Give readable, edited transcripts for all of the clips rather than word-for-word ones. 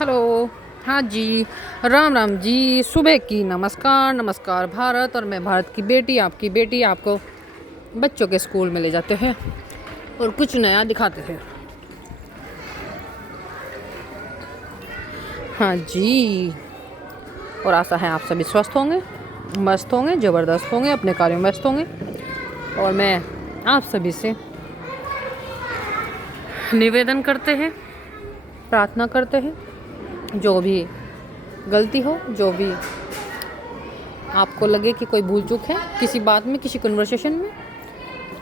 Hello. हाँ जी, राम राम जी। सुबह की नमस्कार नमस्कार भारत। और मैं भारत की बेटी, आपकी बेटी, आपको बच्चों के स्कूल में ले जाते हैं और कुछ नया दिखाते हैं। हाँ जी, और आशा है आप सभी स्वस्थ होंगे, मस्त होंगे, ज़बरदस्त होंगे, अपने कार्यों में व्यस्त होंगे। और मैं आप सभी से निवेदन करते हैं, प्रार्थना करते हैं, जो भी गलती हो, जो भी आपको लगे कि कोई भूल चूक है किसी बात में, किसी कन्वर्सेशन में,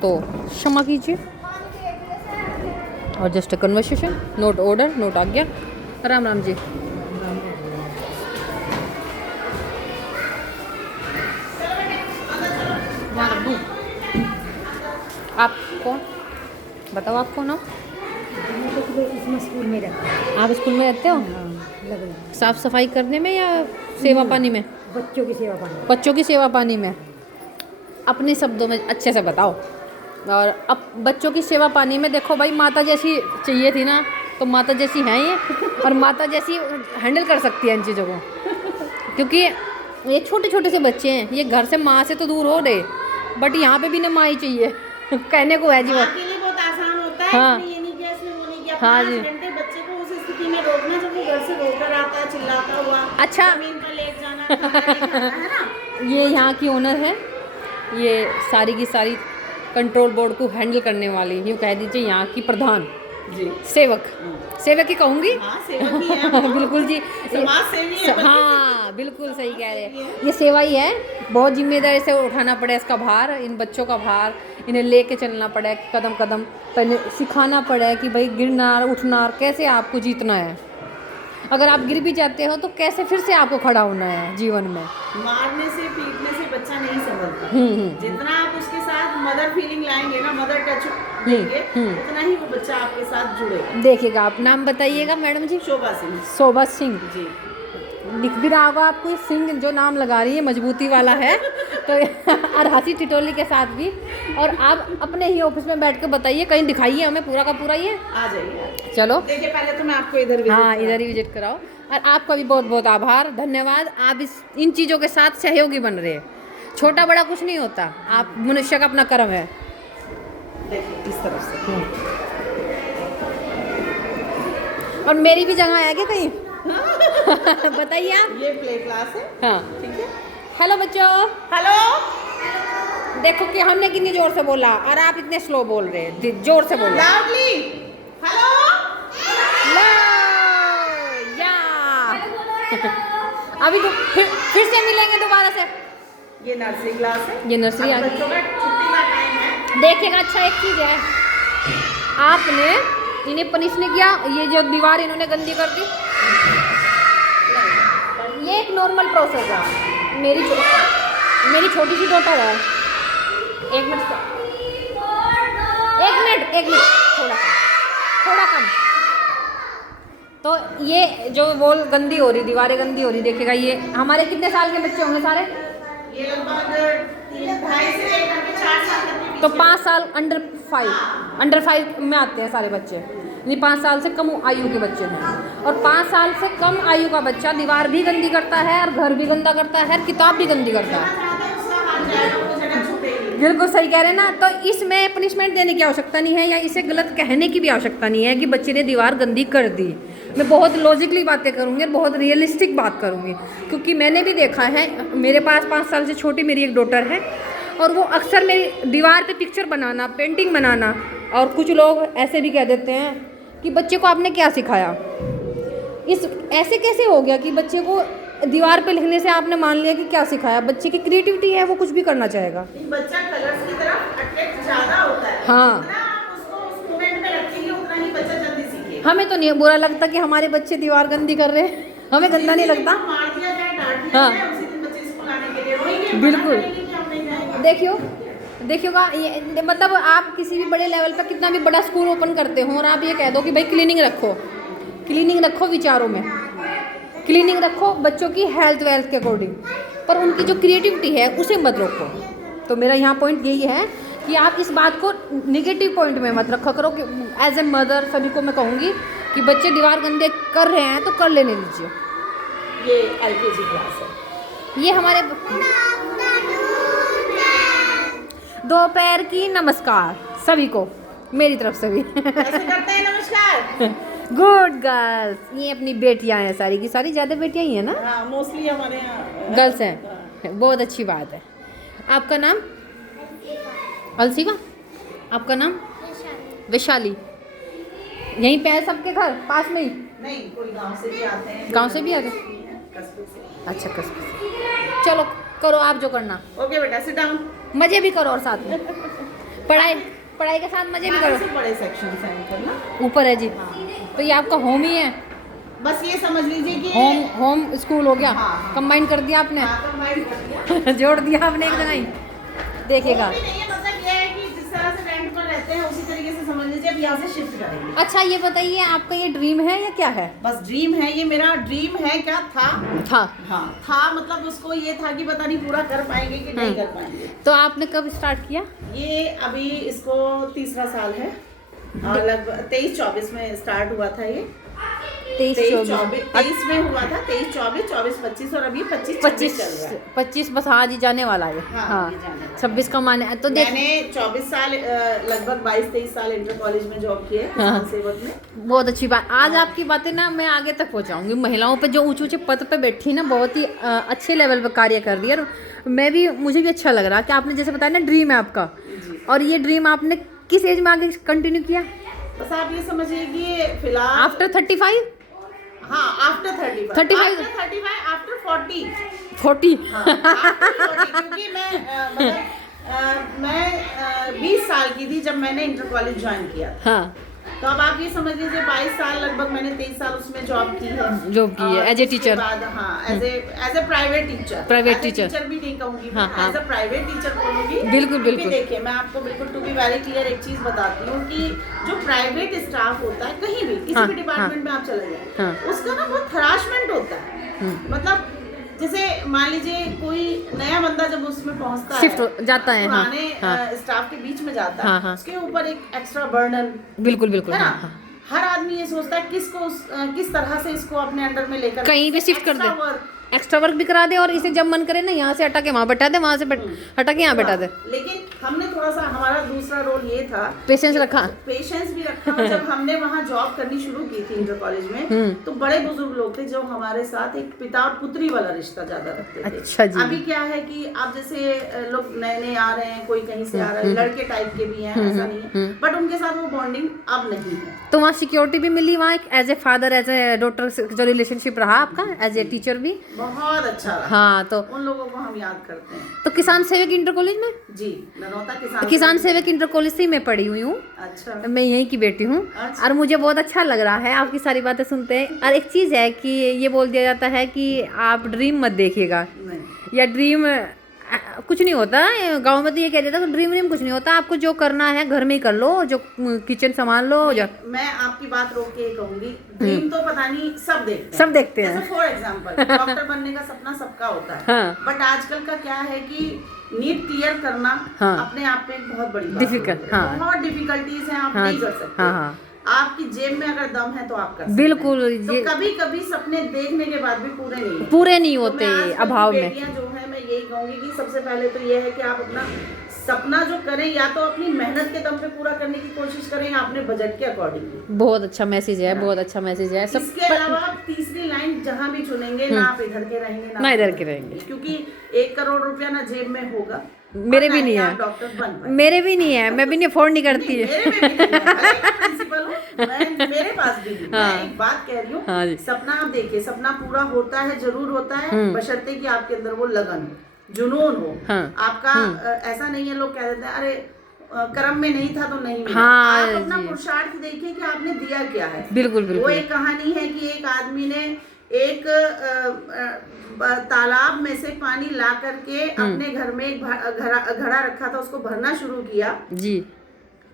तो क्षमा कीजिए। और just a conversation, note order, note आज्ञा। राम राम जी। वहाँ रख दूँ? आप कौन? बताओ आप कौन हो? इसमें स्कूल में रहता आप स्कूल में रहते हो? लग साफ सफाई करने में या सेवा पानी में? बच्चों की सेवा पानी। बच्चों की सेवा पानी में। अपने शब्दों में अच्छे से बताओ। और अब बच्चों की सेवा पानी में देखो भाई, माता जैसी चाहिए थी ना, तो माता जैसी हैं ये, और माता जैसी हैंडल कर सकती है इन चीज़ों को। क्योंकि ये छोटे छोटे से बच्चे हैं, ये घर से माँ से तो दूर हो रहे, बट यहाँ पे भी ना माँ ही चाहिए। कहने को है जी वो। माँ के लिए बहुत आसान होता है। हाँ। इसमें ये नहीं किया, इसमें वो नहीं किया। हाँ 5 जी। घंटे बच्चे को उस स्थिति में रोकना जब वो घर से रोकर आता है चिल्लाता हुआ। अच्छा। जमीन पर लेट जाना, खाना नहीं खाना, है ना। ये यहाँ की ओनर है, ये सारी की सारी कंट्रोल बोर्ड को हैंडल करने वाली, यूँ कह दीजिए यहाँ की प्रधान जी। सेवक। सेवक ही कहूँगी। हाँ, सेवक ही है वो। बिल्कुल जी। समाज सेवी है। हाँ बिल्कुल सही कह रहे हैं, ये सेवा ही है। बहुत जिम्मेदारी से उठाना पड़े इसका भार, इन बच्चों का भार, इन्हें लेके चलना पड़े कदम कदम, पहले सिखाना पड़े कि भाई गिरना उठना कैसे आपको जीतना है। अगर आप गिर भी जाते हो तो कैसे फिर से आपको खड़ा होना है जीवन में। मारने से पीटने से बच्चा नहीं संभलता। जितना आप उसके साथ मदर फीलिंग लाएंगे ना, मदर टच देंगे, उतना ही वो बच्चा आपके साथ जुड़ेगा। देखिएगा, आप नाम बताइएगा मैडम जी। शोभा सिंह। शोभा सिंह जी। दिख भी रहा होगा आपको, ये सिंह जो नाम लगा रही है मजबूती वाला है। तो और हंसी टिटोली के साथ भी। और आप अपने ही ऑफिस में बैठ के बताइए, कहीं दिखाइए हमें पूरा का पूरा ये। आ जाइए। चलो देखिए, पहले तो मैं आपको इधर विजिट हाँ, कराऊं। इधर ही विजिट कराओ। और आपका भी बहुत बहुत आभार, धन्यवाद। आप इन चीज़ों के साथ सहयोगी बन रहे हैं। छोटा बड़ा कुछ नहीं होता, आप मनुष्य का अपना कर्म है। देखिए इस तरफ से। और मेरी भी जगह है क्या कहीं? बताइए आप। ये प्ले क्लास है। हाँ ठीक है। हेलो बच्चों। हेलो। देखो कि हमने कितनी जोर से बोला और आप इतने स्लो बोल रहे हैं, जोर से बोलो। लाउडली। हेलो। या अभी तो फिर से मिलेंगे दोबारा से। ये नर्सरी क्लास है। ये नर्सरी अब आ बच्चों का छुट्टी का टाइम है। देखिएगा, अच्छा एक चीज़ है, आपने इन्हें पनिश नहीं किया। ये जो दीवार इन्होंने गंदी कर दी, ये एक नॉर्मल प्रोसेस है। मेरी छोटी सी डॉटर है। एक मिनट थोड़ा कम। तो ये जो वॉल गंदी हो रही, दीवारें गंदी हो रही, देखिएगा। ये हमारे कितने साल के बच्चे होंगे सारे? ये लगभग 2.5 से लेकर के 4 साल तक के तो 5 साल अंडर 5 में आते हैं सारे बच्चे, यानी 5 साल से कम आयु के बच्चे हैं। और 5 साल से कम आयु का बच्चा दीवार भी गंदी करता है, और घर भी गंदा करता है, और किताब भी गंदी करता है। उसका हाथ जाएगा, वो जगह छूटेगी। बिल्कुल सही कह रहे हैं ना। तो इसमें पनिशमेंट देने की आवश्यकता नहीं है, या इसे गलत कहने की भी आवश्यकता नहीं है कि बच्चे ने दीवार गंदी कर दी। मैं बहुत लॉजिकली बातें करूँगी, बहुत रियलिस्टिक बात करूँगी, क्योंकि मैंने भी देखा है। मेरे पास 5 साल से छोटी मेरी एक डॉटर है, और वो अक्सर मेरी दीवार पे पिक्चर बनाना, पेंटिंग बनाना। और कुछ लोग ऐसे भी कह देते हैं कि बच्चे को आपने क्या सिखाया। ऐसे कैसे हो गया कि बच्चे को दीवार पे लिखने से आपने मान लिया कि क्या सिखाया? बच्चे की क्रिएटिविटी है, वो कुछ भी करना चाहेगा। बच्चा कलर्स की तरफ अट्रैक्ट ज्यादा होता है। हाँ। जितना आप उसको उस मोमेंट में रखेंगे, उतना ही बच्चा जल्दी सीखेगा। हमें तो नहीं बुरा लगता कि हमारे बच्चे दीवार गंदी कर रहे हैं, हमें गंदा नहीं लगता। मार दिया जाए, डांट दिया हाँ। जाए, उसी दिन बच्चे स्कूल आने के लिए रोएंगे। बिल्कुल। मना करेंगे कि हम नहीं जाएंगे। देखिएगा, ये मतलब आप किसी भी बड़े लेवल पर कितना भी बड़ा स्कूल ओपन करते हो, और आप ये कह दो कि भाई क्लीनिंग रखो विचारों में, क्लीनिंग रखो बच्चों की हेल्थ के अकॉर्डिंग, पर उनकी जो क्रिएटिविटी है उसे मत रोको। तो मेरा यहाँ पॉइंट यही है कि आप इस बात को निगेटिव पॉइंट में मत रखा करो कि एज ए मदर सभी को मैं कहूँगी कि बच्चे दीवार गंदे कर रहे हैं तो कर लेने दीजिए। ये LKG क्लास है। ये हमारे दोपहर की नमस्कार सभी को मेरी तरफ से भी। कैसे करते हैं नमस्कार? Good girls. ये अपनी बेटियां हैं सारी की सारी, ज़्यादा बेटियां ही हैं ना? हाँ, मोस्टली हमारे यहाँ गर्ल्स हैं, बहुत अच्छी बात है। आपका नाम? अलसीवा। आपका नाम? वैशाली। यहीं पे है सबके घर पास में ही? नहीं, कोई गांव से भी आते हैं। गांव से भी आते हैं? कस्बे से। अच्छा कस्बे से। चलो करो आप जो करना। ओके बेटा, सिट डाउन। मज़े भी करो और साथ में पढ़ाई के साथ मज़े भी करो। से बड़े सेक्शन से एंटर ना ऊपर है जी। तो ये आपका होम ही है? बस ये समझ लीजिए कि होम स्कूल हो गया। हाँ। कंबाइन कर दिया आपने। हाँ, combine कर दिया। जोड़ दिया आपने एक जगह ही। देखिएगा। वो भी नहीं है, मतलब ये है कि जिस तरह से रेंट पर रहते हैं उसी तरीके से समझ लीजिए अब यहाँ से शिफ्ट करेंगे। अच्छा ये बताइए आपका ये ड्रीम है या क्या है? बस ड्रीम है, ये मेरा ड्रीम है। क्या था? हाँ था मतलब उसको ये था कि पता नहीं पूरा कर पाएंगे कि नहीं कर पाएंगे। तो आपने कब स्टार्ट किया? ये अभी इसको तीसरा साल है और लगभग 23-24 में स्टार्ट हुआ था। ये 23-24 में हुआ था। 23-24, 24-25 और अभी 25-26 चल रहा है। 25 बस आज ही जाने वाला है। हाँ, ये जाने वाला। 26 का माने तो देख। मैंने 24 साल लगभग 22-23 साल इंटर कॉलेज में जॉब किए हाँ। सेवक में। बहुत अच्छी बात। आज आपकी बातें ना मैं आगे तक पहुंचाऊंगी। महिलाओं पे जो ऊंचे ऊंचे पद पे बैठी ना, बहुत ही अच्छे लेवल पे कार्य कर रही है। और मुझे भी अच्छा लग रहा कि आपने जैसे बताया ना ड्रीम है आपका, और ये ड्रीम आपने किस एज में आगे कंटिन्यू किया? बस आप ये समझिए कि फिलहाल आफ्टर 35? हाँ, आफ्टर 35, 35, आफ्टर 40। 40। हाँ, after 40, क्योंकि मैं 20 साल की थी जब मैंने इंटर कॉलेज ज्वाइन किया था। हाँ, तो अब आप ये समझ लीजिए 22 साल लगभग मैंने 23 साल उसमें जॉब की है। As a teacher. हाँ, as a private teacher. Private teacher. Teacher भी नहीं कहूंगी, हाँ, हाँ। एज ए प्राइवेट टीचर बोलूंगी। बिल्कुल, क्योंकि बिल्कुल। देखिए मैं आपको बिल्कुल टू बी वेरी क्लियर एक चीज बताती हूँ कि जो प्राइवेट स्टाफ होता है कहीं भी किसी हाँ, भी डिपार्टमेंट में आप चले जाए, हाँ। उसका ना बहुत हरासमेंट होता है। मतलब जैसे मान लीजिए कोई नया बंदा जब उसमें पहुंचता शिफ्ट है, जाता है। हाँ, पुराने हाँ, स्टाफ के बीच में जाता है, हाँ, हाँ। उसके ऊपर एक एक्स्ट्रा बर्डन, बिल्कुल बिल्कुल। है ना? हाँ, हाँ। हर आदमी ये सोचता है किस तरह से इसको अपने अंडर में लेकर कहीं भी शिफ्ट कर दे, extra work। एक्स्ट्रा वर्क भी करा दे, और इसे जब मन करे ना यहाँ से हटा के वहाँ बैठा दे, वहाँ से हटा के यहाँ बैठा दे। लेकिन हमने थोड़ा सा, हमारा दूसरा रोल ये था, पेशेंस रखा। पेशेंस भी रखा। और जब हमने वहाँ जॉब करनी शुरू की थी इंटर कॉलेज में, तो बड़े बुजुर्ग लोग थे जो हमारे साथ एक पिता और पुत्री वाला रिश्ता ज्यादा रखते थे। अच्छा जी। अभी क्या है कि आप जैसे लोग नए नए आ रहे हैं, कोई कहीं से आ रहा है, लड़के टाइप के भी हैं, ऐसा नहीं है, बट उनके साथ वो बॉन्डिंग अब नहीं है। तो वहाँ सिक्योरिटी भी मिली, वहाँ as a father as a daughter जो रिलेशनशिप रहा आपका, एज ए टीचर भी बहुत अच्छा रहा। हाँ। तो उन लोगों को हम याद करते हैं। तो किसान सेवक इंटर कॉलेज में? जी, नरौता किसान सेवक इंटर कॉलेज से ही मैं पढ़ी हुई हूँ। अच्छा। मैं यहीं की बेटी हूँ। अच्छा। और मुझे बहुत अच्छा लग रहा है आपकी सारी बातें सुनते हैं। और एक चीज़ है कि ये बोल दिया जाता है कि आप ड्रीम मत देखिएगा, नहीं, या ड्रीम कुछ नहीं होता। गांव में तो ये कह देता है ड्रीम कुछ नहीं होता, आपको जो करना है घर में ही कर लो, जो किचन संभाल लो। जो मैं आपकी बात रोक के कहूंगी, ड्रीम तो पता नहीं सब देखते हैं। हैं। फॉर एग्जांपल डॉक्टर बनने का सपना सबका होता है, हाँ। बट आजकल का क्या है कि नीट क्लियर करना हाँ। अपने आप में एक बहुत बड़ी बात डिफिकल्ट, है। हाँ। बहुत डिफिकल्टीज हैं, आप हाँ, नहीं कर सकते। हाँ, हाँ। आपकी जेब में अगर दम है तो आप कर सकते बिल्कुल, हैं। तो ये कभी कभी सपने देखने के बाद भी पूरे नहीं तो होते मैं आजकल की अभाव में। बेटियां जो है, मैं यही कहूंगी कि सबसे पहले तो ये है कि आप अपना सपना जो करें या तो अपनी मेहनत के दम पे पूरा करने की कोशिश करें, या अपने बजट के अकॉर्डिंग। बहुत अच्छा मैसेज है, बहुत अच्छा मैसेज है। सब इसके अलावा आप तीसरी लाइन जहां भी चुनेंगे ना, आप इधर के रहेंगे ना इधर के रहेंगे, क्योंकि 1 करोड़ रुपया ना जेब में होगा, मेरे भी नहीं है, डॉक्टर बन पाए। मेरे भी नहीं है, मैं भी नहीं अफोर्ड नहीं करती है। मेरे में भी नहीं है, भले मैं प्रिंसिपल हूं, मेरे पास भी नहीं। हाँ। मैं एक बात कह रही हाँ हूँ, जी। सपना आप देखिए, सपना पूरा होता है, जरूर होता है, बशर्ते कि आपके अंदर वो लगन, जुनून हो। हाँ। आपका ऐसा नहीं है, लोग कह देते हैं अरे कर्म में नहीं था तो नहीं मिला। हाँ आप अपना जी। पुरुषार्थ देखिए कि आपने दिया क्या है। बिल्कुल वो बिल्कुल। एक कहानी है कि एक आदमी ने एक तालाब में से पानी ला करके अपने घर में एक घड़ा रखा था, उसको भरना शुरू किया जी।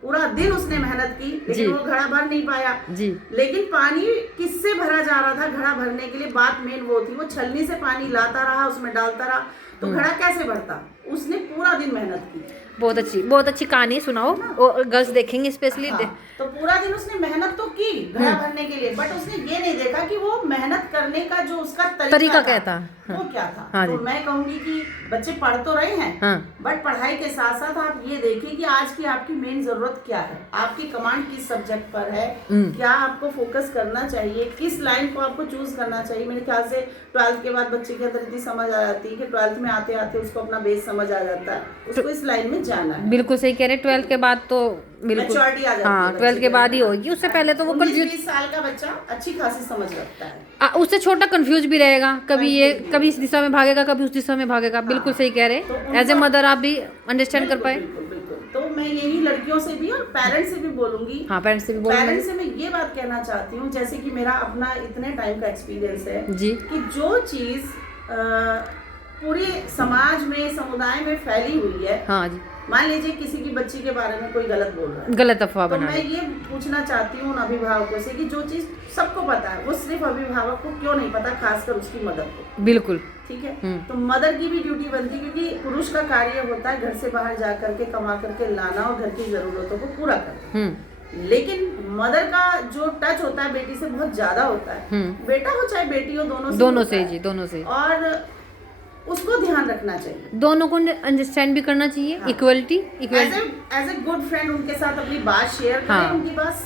पूरा दिन उसने मेहनत की, जी। लेकिन वो घड़ा भर नहीं पाया। जी। लेकिन पानी किससे भरा जा रहा था घड़ा भरने के लिए, बात मेन वो थी। वो छलनी से पानी लाता रहा, उसमें डालता रहा, तो घड़ा कैसे भरता? उसने पूरा दिन मेहनत की। बहुत अच्छी कहानी सुनाओ, और गर्ल्स देखेंगे स्पेशली। हाँ, तो पूरा दिन उसने मेहनत तो की घर भरने के लिए, बट उसने ये नहीं देखा कि वो मेहनत करने का जो उसका तरीका क्या था, वो क्या था। हाँ तो जी। मैं कहूंगी कि बच्चे पढ़ तो रहे हैं, हाँ। बट पढ़ाई के साथ साथ आप ये देखिए कि आज की आपकी मेन जरूरत क्या है, आपकी कमांड किस सब्जेक्ट पर है, क्या आपको फोकस करना चाहिए, किस लाइन को आपको चूज करना चाहिए। मेरे ख्याल से 12th के बाद बच्चे के अंदर इतनी समझ आ जाती है कि 12th में आते आते उसको अपना बेस समझ आ जाता है, उसको इस लाइन में जाना है। बिल्कुल सही कह रहे, 12th के बाद तो बिल्कुल मैच्योरिटी आ जाती हाँ, है 12th के बाद ही होगी, उससे पहले तो वो 19-20 साल का बच्चा अच्छी खासी समझ रखता है। उससे छोटा कंफ्यूज भी रहेगा, कभी इस दिशा में भागेगा, कभी उस दिशा में भागेगा। बिल्कुल सही कह रहे, एज ए मदर आप भी अंडरस्टैंड कर पाए। बिल्कुल बिल्कुल। तो मैं यही लड़कियों से भी और पेरेंट्स से भी बोलूंगी। हाँ, पेरेंट्स से भी बोलूंगी। पेरेंट्स से मैं ये बात कहना चाहती हूँ, जैसे कि मेरा अपना इतने टाइम का एक्सपीरियंस है जी, कि जो चीज पूरे समाज में, समुदाय में फैली हुई है, हाँ जी, मान लीजिए किसी की बच्ची के बारे में कोई गलत बोल रहा है, गलत अफवाह तो बना मैं ये पूछना चाहती हूँ उन अभिभावकों से कि जो चीज सबको पता है वो सिर्फ अभिभावक को क्यों नहीं पता, खासकर उसकी मदर को। बिल्कुल ठीक है, तो मदर की भी ड्यूटी बनती है, क्योंकि पुरुष का कार्य होता है घर से बाहर जा करके कमा करके लाना और घर की जरूरतों को पूरा करना। लेकिन मदर का जो टच होता है बेटी से बहुत ज्यादा होता है, बेटा हो चाहे बेटी हो, दोनों से जी, दोनों से, और उसको ध्यान रखना चाहिए, दोनों को अंडरस्टैंड भी करना चाहिए। Equality as a good friend उनके साथ अपनी बात शेयर करें, हाँ, उनकी बात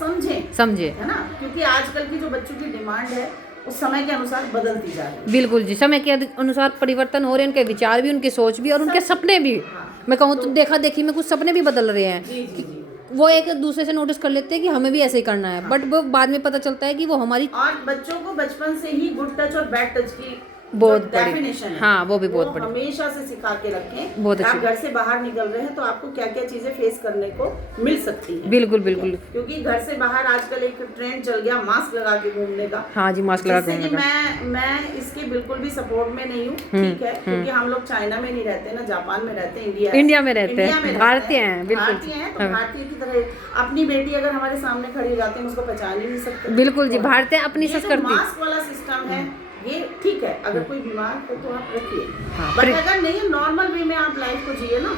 समझे, है ना, क्योंकि आजकल की जो बच्चों की डिमांड है उस समय के अनुसार बदलती जा रही है। बिल्कुल जी, समय के अनुसार परिवर्तन हो रहे हैं, उनके विचार भी, उनकी सोच भी, और उनके सपने भी। मैं कहूँ तो देखा देखी में कुछ सपने भी बदल रहे हैं। जी जी जी। वो एक दूसरे से नोटिस कर लेते हैं कि हमें भी ऐसे ही करना है, बट वो बाद में पता चलता है कि वो हमारी, और बच्चों को बचपन से ही गुड टच और बैड टच की बहुत डेफिनेशन है, हाँ, वो भी बहुत बड़ी, हमेशा से सिखा के रखें। बहुत आप अच्छी, घर से बाहर निकल रहे हैं तो आपको क्या क्या चीजें फेस करने को मिल सकती है। बिल्कुल बिल्कुल, क्योंकि घर से बाहर आजकल एक ट्रेंड चल गया मास्क लगा के घूमने का। हाँ जी, मास्क लगा जैसे के कि मैं इसके बिल्कुल भी सपोर्ट में नहीं हूँ, ठीक है, क्योंकि हम लोग चाइना में नहीं रहते ना, जापान में रहते हैं, इंडिया में रहते हैं, भारतीय हैं, बिल्कुल भारतीय हैं, तो भारतीय की तरह अपनी बेटी अगर हमारे सामने खड़ी हो जाती है हम उसको पहचान ही नहीं सकते। बिल्कुल जी, भारतीय अपनी संस्कृति, मास्क वाला सिस्टम है ये ठीक है, अगर कोई बीमार हो तो आप रखिए, हाँ, बट अगर नहीं, नॉर्मल वे में आप लाइफ को जिए ना।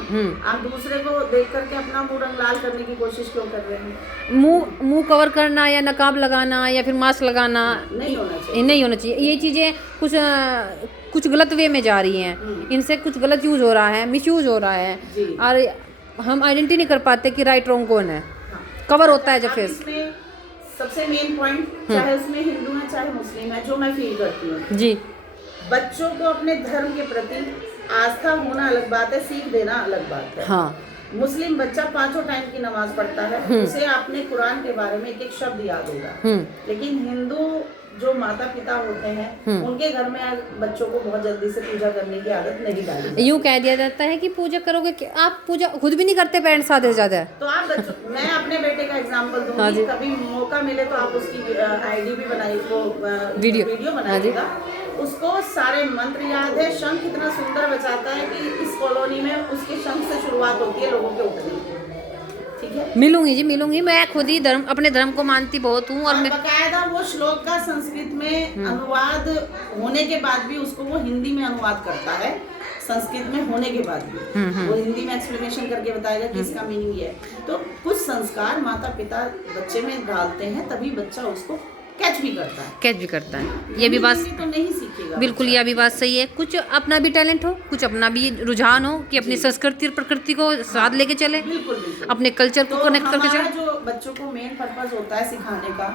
आप दूसरे को देख करके अपना मुंह रंग लाल करने की कोशिश क्यों कर रहे हैं? मुंह कवर करना या नकाब लगाना या फिर मास्क लगाना नहीं होना चाहिए। ये चीज़ें कुछ गलत वे में जा रही हैं, इनसे कुछ गलत यूज हो रहा है, मिसयूज हो रहा है, और हम आइडेंटिटी नहीं कर पाते कि राइट रॉन्ग कौन है। कवर होता है जब फेस। सबसे मेन पॉइंट, चाहे उसमें हिंदू है चाहे मुस्लिम है, जो मैं फील करती हूँ जी, बच्चों को अपने धर्म के प्रति आस्था होना अलग बात है, सीख देना अलग बात है। हाँ, मुस्लिम बच्चा 5 टाइम की नमाज पढ़ता है, उसे आपने कुरान के बारे में एक एक शब्द याद होगा, लेकिन हिंदू जो माता पिता होते हैं उनके घर में बच्चों को बहुत जल्दी से पूजा करने की आदत नहीं डाली। यूँ कह दिया जाता है कि पूजा करोगे कि आप पूजा खुद भी नहीं करते, पेरेंट्स आधे ज्यादा, तो आप बच्चों, मैं अपने बेटे का एग्जांपल दूंगी, कभी मौका मिले तो आप उसकी आईडी भी बनाइए, वो वीडियो बनाइएगा, उसको सारे मंत्र याद है, शंख इतना सुंदर बजाता है कि इस कॉलोनी में उसके शंख से शुरुआत होती है लोगों के उठने की। ठीक है, मिलूंगी जी, मिलूंगी। मैं खुद ही अपने धर्म को मानती बहुत हूँ, और मैं बकायदा वो श्लोक का संस्कृत में अनुवाद होने के बाद भी उसको वो हिंदी में अनुवाद करता है, संस्कृत में होने के बाद भी वो हिंदी में एक्सप्लेनेशन करके बताएगा कि इसका मीनिंग ये है। तो कुछ संस्कार माता पिता बच्चे में डालते हैं, तभी बच्चा उसको कैच भी करता है। ये भी बात तो नहीं सीखेगा बिल्कुल, ये भी बात सही है। कुछ अपना भी टैलेंट हो, कुछ अपना भी रुझान हो कि अपनी संस्कृति और प्रकृति को साथ लेके चले, बिल्कुल अपने कल्चर को कनेक्ट करके चले। जो बच्चों को मेन पर्पस होता है सिखाने का,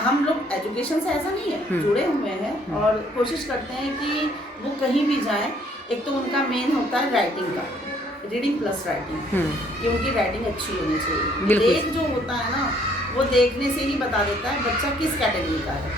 हम लोग एजुकेशन से ऐसा नहीं है, जुड़े हुए हैं और कोशिश करते हैं कि वो कहीं भी जाए। एक तो उनका मेन होता है राइटिंग का, रीडिंग प्लस राइटिंग, कि उनकी राइटिंग अच्छी होनी चाहिए। एक जो होता है ना, वो देखने से ही बता देता है बच्चा किस कैटेगरी का है।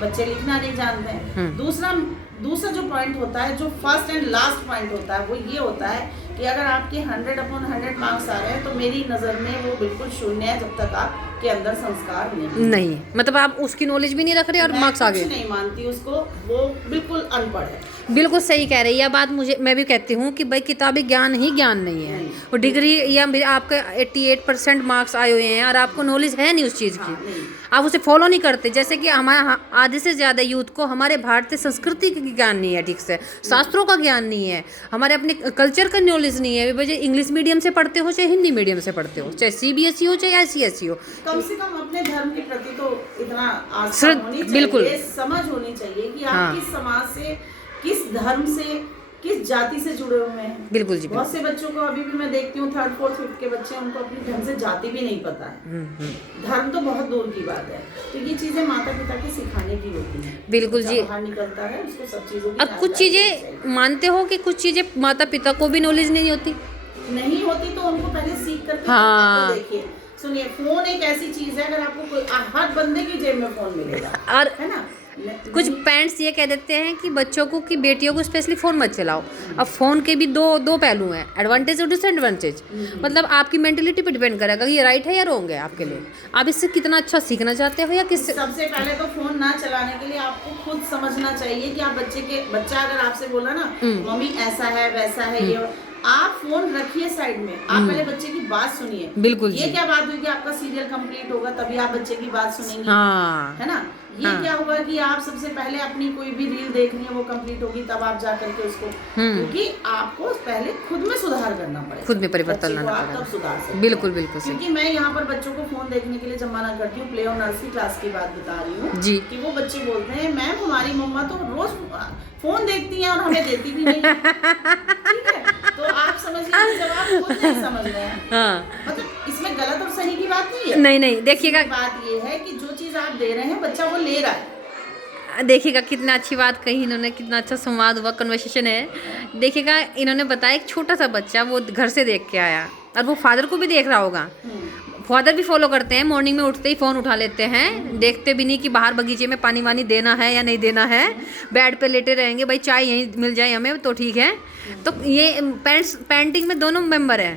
बच्चे लिखना नहीं जानते हैं। दूसरा जो पॉइंट होता है, जो फर्स्ट एंड लास्ट पॉइंट होता है, वो ये होता है कि अगर आपके 100/100 मार्क्स आ रहे हैं तो मेरी नज़र में वो बिल्कुल शून्य है जब तक आप के अंदर संस्कार नहीं। नहीं, मतलब आप उसकी नॉलेज भी नहीं रख रहे और मार्क्स आ मैं गए। कुछ नहीं मानती उसको, वो बिल्कुल अनपढ़ है। बिल्कुल सही कह रही है, यह बात मैं भी कहती हूँ कि भाई किताबी ज्ञान ही ज्ञान नहीं है। वो डिग्री या आपके 88% मार्क्स आए हुए हैं और आपको नॉलेज है नहीं उस चीज़ की, नहीं। आप उसे फॉलो नहीं करते। जैसे कि हमारे आधे से ज़्यादा यूथ को हमारे भारतीय संस्कृति का ज्ञान नहीं है ठीक से, शास्त्रों का ज्ञान नहीं है, हमारे अपने कल्चर का नॉलेज नहीं है। वजह इंग्लिश मीडियम से पढ़ते हो चाहे हिंदी मीडियम से पढ़ते हो, चाहे CBSE हो चाहे ICSE हो, कम से कम अपने धर्म के प्रति तो इतना आस्था श्रद्धा- होनी बिल्कुल। चाहिए, समझ होनी चाहिए कि आप हाँ। किस समाज से, किस धर्म से, किस जाति से जुड़े हुए हैं। बिल्कुल जी, बहुत से बच्चों को अभी भी मैं देखती हूँ 3rd 4th 5th के बच्चे, उनको अपनी ढंग से जाति भी नहीं पता है, धर्म तो बहुत दूर की बात है। तो ये चीजें माता पिता के सिखाने की होती है। बिल्कुल बच्चा जी। बाहर निकलता है, उसको सब चीजों की अब कुछ जानकारी चीज़ें चाहिए। मानते हो कि कुछ चीज़ें माता पिता को भी नॉलेज नहीं होती। नहीं होती तो उनको पहले सीख करके हाँ। आपको देखिए। सुनिए, फोन एक ऐसी चीज है, अगर आपको कोई हर बंदे की जेब में फोन मिलेगा, और है ना। कुछ पेरेंट्स ये कह देते हैं कि बच्चों को, कि बेटियों को स्पेशली फ़ोन मत चलाओ। अब फ़ोन के भी दो पहलू हैं, एडवांटेज और डिसएडवांटेज। मतलब आपकी मेंटेलिटी पे डिपेंड करेगा कि ये राइट है या रॉन्ग है आपके लिए, आप इससे कितना अच्छा सीखना चाहते हो या किससे। सबसे पहले तो फोन ना चलाने के लिए आपको खुद समझना चाहिए कि आप बच्चा अगर आपसे बोला ना मम्मी ऐसा है वैसा है ये, आप फोन रखिए साइड में, आप पहले बच्चे की बात सुनिए। बिल्कुल ये जी। क्या बात हुई कि आपका सीरियल कंप्लीट होगा तभी आप बच्चे की बात सुनेंगे, हाँ, है ना। ये हाँ। क्या हुआ कि आप सबसे पहले अपनी कोई भी रील देखनी है, वो कंप्लीट होगी तब आप जा करके उसको, क्योंकि आपको पहले खुद में सुधार करना पड़ेगा, खुद में परिवर्तन बच्चे को लाना आप पड़ेगा। तब सुधार सकते हैं। बिल्कुल बिल्कुल सही। क्योंकि मैं यहाँ पर बच्चों को फोन देखने के लिए जब मना करती हूँ, प्ले और नर्सरी क्लास की बात बता रही हूँ जी। कि वो बच्चे बोलते हैं मैम हमारी मम्मा तो रोज फोन देखती हैं और हमें देती भी नहीं। ठीक है, तो आप समझिए जब आप खुद नहीं समझ रहे हैं, हाँ, मतलब इसमें गलत और सही की बात नहीं है। नहीं देखिएगा, बात ये है कि जो चीज आप दे रहे हैं बच्चा वो ले रहा है। देखिएगा कितना अच्छी बात कही इन्होंने, कितना अच्छा संवाद हुआ, कन्वर्सेशन है। देखिएगा इन्होंने बताया एक छोटा सा बच्चा वो घर से देख के आया और वो फादर को भी देख रहा होगा, फादर भी फॉलो करते हैं, मॉर्निंग में उठते ही फ़ोन उठा लेते हैं, देखते भी नहीं कि बाहर बगीचे में पानी वानी देना है या नहीं देना है, बेड पे लेटे रहेंगे, भाई चाय यहीं मिल जाए हमें तो ठीक है। तो ये पेरेंटिंग में दोनों मेंबर हैं,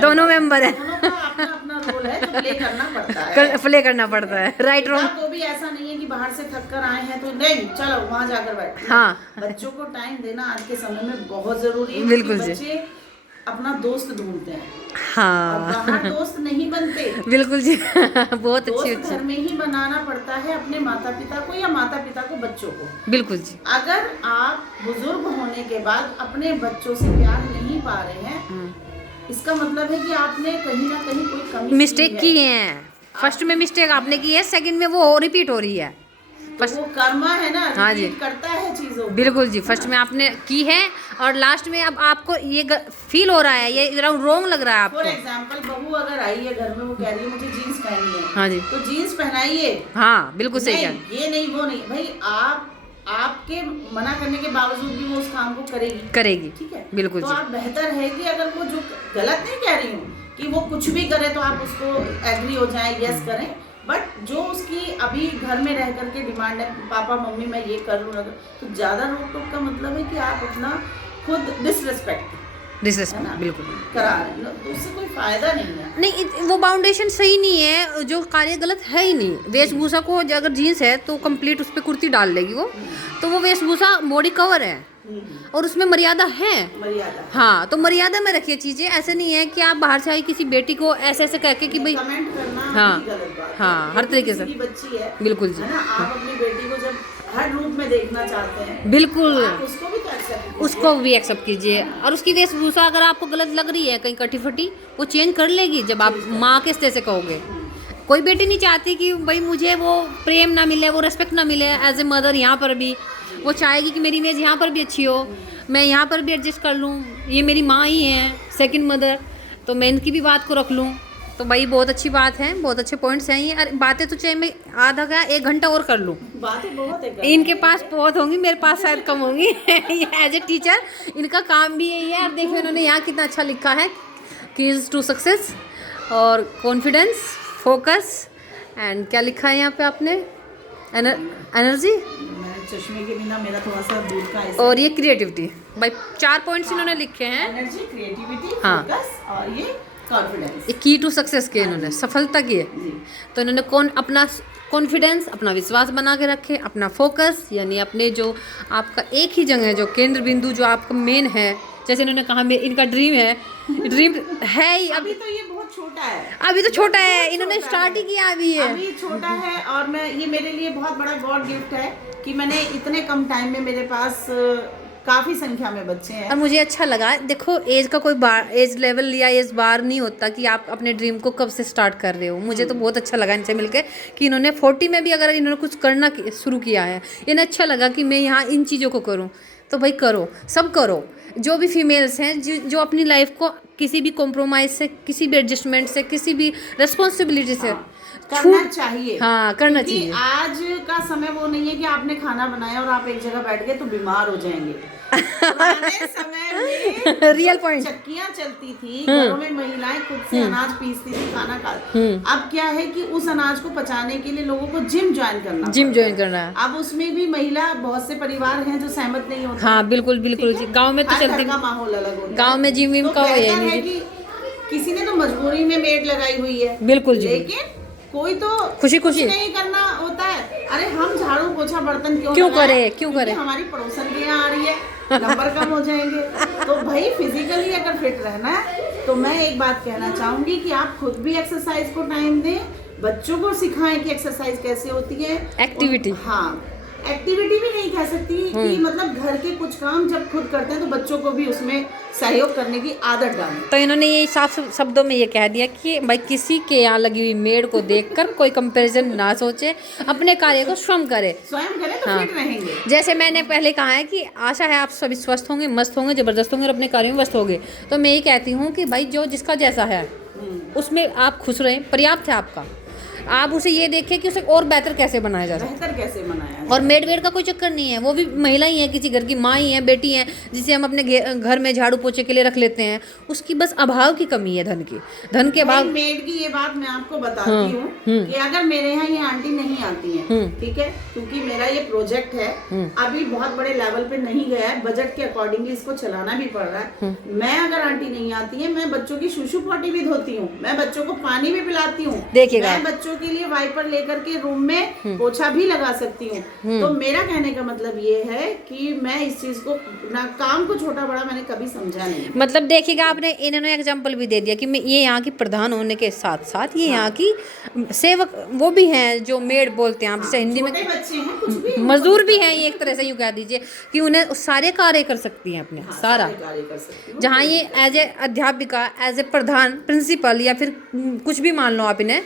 दोनों मेंबर है, दोनों का अपना अपना रोल है जो प्ले करना पड़ता है, प्ले करना पड़ता है, राइट पिता रॉन्ग। को भी ऐसा नहीं है कि बाहर से थक कर आए हैं तो नहीं चलो वहां जाकर बैठ। हाँ। बच्चों को टाइम देना आज के समय में बहुत जरूरी है, बिल्कुल क्योंकि जी। बच्चे अपना दोस्त ढूंढते हैं और हाँ बाहर दोस्त नहीं बनते। बिल्कुल जी। बहुत अच्छी दोस्त घर में ही बनाना पड़ता है, अपने माता पिता को या माता पिता को बच्चों को। बिल्कुल जी। अगर आप बुजुर्ग होने के बाद अपने बच्चों से प्यार नहीं पा रहे हैं, इसका मतलब है कि आपने कहीं ना कहीं कोई कमी मिस्टेक की है, फर्स्ट में मिस्टेक आपने की है, सेकंड में वो रिपीट हो रही है। तो वो कर्मा है ना, हाँ जी। रिपीट करता है चीजों को। बिल्कुल जी, फर्स्ट में आपने की है और लास्ट में अब आपको ये फील हो रहा है, ये रॉन्ग लग रहा है फॉर आपको। एग्जाम्पल बहू अगर आई है घर में, वो कह रही है मुझे जीन्स पहननी है, हाँ जी, तो जीन्स पहनाइए। हाँ बिल्कुल सही नहीं, कहा। ये नहीं वो नहीं, भाई आपके मना करने के बावजूद भी वो उस काम को करेगी। ठीक है, बिल्कुल तो जी। आप बेहतर है कि अगर वो जो गलत नहीं कह रही हूँ कि वो कुछ भी करे तो आप उसको एग्री हो जाए, यस करें, बट जो उसकी अभी घर में रह करके डिमांड है पापा मम्मी मैं ये कर लूँ, तो ज़्यादा रोक टोक का मतलब है कि आप अपना खुद डिसरिस्पेक्ट बिल्कुल करा रहे हैं, तो उससे कोई फायदा नहीं है। नहीं, वो बाउंडेशन सही नहीं है, जो कार्य गलत है ही नहीं। वेशभूषा को अगर जीन्स है तो कंप्लीट उस पर कुर्ती डाल लेगी वो, तो वो वेशभूषा बॉडी कवर है और उसमें मर्यादा है। मर्यादा, हाँ, तो मर्यादा में रखिए चीज़ें। ऐसे नहीं है कि आप बाहर से आई किसी बेटी को ऐसे ऐसे कह के कि भाई कमेंट करना हाँ, भी गलत बात है। हाँ, हर तरीके से। किसी की बच्ची है, बिल्कुल जी, है ना, आप अपनी बेटी को जब हर रूप में देखना चाहते हैं, बिल्कुल आप उसको भी तो accept कीजिए। उसको भी एक्सेप्ट कीजिए। और उसकी वेशभूषा अगर आपको गलत लग रही है, कहीं कटी फटी, वो चेंज कर लेगी जब आप माँ के स्तर से कहोगे। कोई बेटी नहीं चाहती कि भाई मुझे वो प्रेम ना मिले, वो रेस्पेक्ट ना मिले एज ए मदर। यहाँ पर भी वो चाहेगी कि मेरी इमेज यहाँ पर भी अच्छी हो, मैं यहाँ पर भी एडजस्ट कर लूँ, ये मेरी माँ ही है, सेकंड मदर, तो मैं इनकी भी बात को रख लूँ। तो भाई बहुत अच्छी बात है, बहुत अच्छे पॉइंट्स हैं ये। अरे बातें तो चाहे मैं आधा का 1 घंटा और कर लूँ, बातें बहुत है, इनके पास बहुत होंगी, मेरे पास शायद कम होंगी। एज ए टीचर इनका काम भी यही है। और देखो इन्होंने यहाँ कितना अच्छा लिखा है, कीज टू सक्सेस और कॉन्फिडेंस, फोकस एंड क्या लिखा है यहाँ पे आपने, एनर्जी मैंने चश्मे के बिना मेरा थोड़ा सा दूर का ऐसा, और ये क्रिएटिविटी। भाई 4 पॉइंट्स इन्होंने लिखे हैं। एनर्जी, क्रिएटिविटी, हाँ। फोकस और ये कॉन्फिडेंस। की टू सक्सेस के इन्होंने सफलता की है। जी। तो इन्होंने अपना कॉन्फिडेंस, अपना विश्वास बना के रखे, अपना फोकस यानी अपने जो आपका एक ही जगह जो केंद्र बिंदु जो आपका मेन है, जैसे इन्होंने कहा इनका ड्रीम है, ड्रीम है ही अभी तो ये बहुत छोटा है, अभी तो छोटा है, बहुत इन्होंने छोटा स्टार्ट ही है। किया अभी है। अभी छोटा है और ये मेरे लिए बहुत बड़ा गॉड गिफ्ट है कि मैंने इतने कम टाइम में मेरे पास काफी संख्या में बच्चे हैं। और मुझे अच्छा लगा, देखो एज का कोई एज लेवल या एज बार नहीं होता कि आप अपने ड्रीम को कब से स्टार्ट कर रहे हो। मुझे तो बहुत अच्छा लगा इनसे मिलके कि इन्होंने 40 में भी अगर इन्होंने कुछ करना शुरू किया है, इन्हें अच्छा लगा कि मैं यहाँ इन चीज़ों को करूँ। तो भाई करो, सब करो। जो भी फीमेल्स हैं जो अपनी लाइफ को किसी भी कॉम्प्रोमाइज़ से, किसी भी एडजस्टमेंट से, किसी भी रिस्पॉन्सिबिलिटी से करना चाहिए। हाँ, करना क्योंकि चाहिए। आज का समय वो नहीं है कि आपने खाना बनाया और आप एक जगह बैठ गए तो बीमार हो जाएंगे। पुराने समय में रियल पॉइंट। चक्कियां चलती थी, घरों में महिलाएं खुद से अनाज पीसती थी, खाना खा। अब क्या है कि उस अनाज को पचाने के लिए लोगों को जिम ज्वाइन करना है। अब उसमें भी महिला, बहुत से परिवार हैं जो सहमत नहीं होते। हाँ बिल्कुल बिल्कुल जी, गाँव में तो हर चलती, घर का माहौल अलग होता है। गाँव में जिम विम तो का हो बेहतर नहीं है कि किसी ने तो मजबूरी में मेड लगाई हुई है, बिल्कुल जी, लेकिन कोई तो खुशी कुछ नहीं करना होता है। अरे हम झाड़ू पोछा बर्तन क्यों करें? क्योंकि हमारी पड़ोसन के यहाँ आ रही है, नंबर कम हो जाएंगे। तो भाई फिजिकली अगर फिट रहना है तो मैं एक बात कहना चाहूंगी कि आप खुद भी एक्सरसाइज को टाइम दें, बच्चों को सिखाएं कि एक्सरसाइज कैसे होती है। एक्टिविटी, हाँ, एक्टिविटी भी नहीं कह सकती कि मतलब घर के कुछ काम जब खुद करते हैं तो बच्चों को भी उसमें सहयोग करने की आदत डालें। तो इन्होंने ये साफ शब्दों में ये कह दिया कि भाई किसी के यहाँ लगी हुई मेड को देखकर कोई कंपैरिजन ना सोचे, अपने कार्य को स्वयं करे तो हाँ। फिट रहेंगे। जैसे मैंने पहले कहा है कि आशा है आप सभी स्वस्थ होंगे, मस्त होंगे, जबरदस्त होंगे और अपने कार्यों में व्यस्त होंगे। तो मैं ये कहती हूँ कि भाई जो जिसका जैसा है उसमें आप खुश रहें, पर्याप्त है आपका। आप उसे ये देखें कि उसे और बेहतर कैसे बनाया जा सकता है, बेहतर कैसे बनाया जाए। और मेड वेड का कोई चक्कर नहीं है, वो भी महिला ही है, किसी घर की माँ ही है, बेटी है, जिसे हम अपने घर में झाड़ू पोछे के लिए रख लेते हैं। उसकी बस अभाव की कमी है, धन के अभाव। मेड की ये बात मैं आपको बताती हूँ कि अगर मेरे यहाँ ये आंटी नहीं आती है, ठीक है, क्योंकि मेरा ये प्रोजेक्ट है अभी बहुत बड़े लेवल पे नहीं गया है, बजट के अकॉर्डिंगली इसको चलाना भी पड़ रहा है। मैं अगर आंटी नहीं आती है, मैं बच्चों की शूशु पॉटी भी धोती हूँ, मैं बच्चों को पानी भी पिलाती हूँ, देखिएगा, मैं बच्चों के लिए वाइपर लेकर के रूम में पोछा भी लगा सकती हूँ। तो मेरा कहने का मतलब ये है कि मैं इस चीज को ना, काम को छोटा बड़ा मैंने कभी समझा नहीं। मतलब देखिएगा, आपने इन्होंने एग्जांपल भी दे दिया कि मैं ये यहाँ की प्रधान होने के साथ साथ ये यहाँ की सेवक वो भी हैं जो मेड बोलते हैं आप जैसे हिंदी में, बच्चे हैं, कुछ भी मजदूर भी हैं, ये एक तरह से यूँ कह दीजिए कि उन्हें सारे कार्य कर सकती हैं अपने सारा। कार्य कर सकती हूँ। जहाँ ये एज ए अध्यापिका, एज ए प्रधान, प्रिंसिपल या फिर कुछ भी मान लो आप इन्हें,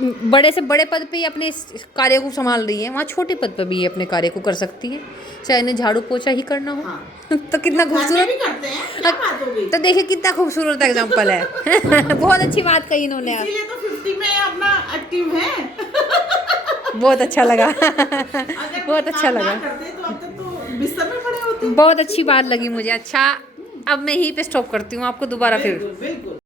बड़े से बड़े पद पे ही अपने इस कार्य को संभाल रही है, वहाँ छोटे पद पर भी ये अपने कार्य को कर सकती है, चाहे इन्हें झाड़ू पोछा ही करना हो। हाँ। तो कितना खूबसूरत भी करते हैं, क्या बात हो गई? तो देखिए कितना खूबसूरत एग्जाम्पल है। बहुत अच्छी बात कही इन्होंने, इसीलिए तो 50 में अपना एक्टिव है। बहुत अच्छा लगा। अगर बहुत अच्छा लगा, करते तो अब तक तो बिस्तर में पड़े होते। बहुत अच्छी बात लगी मुझे। अच्छा, अब मैं यहीं पे स्टॉप करती हूँ, आपको दोबारा फिर बिल्कुल।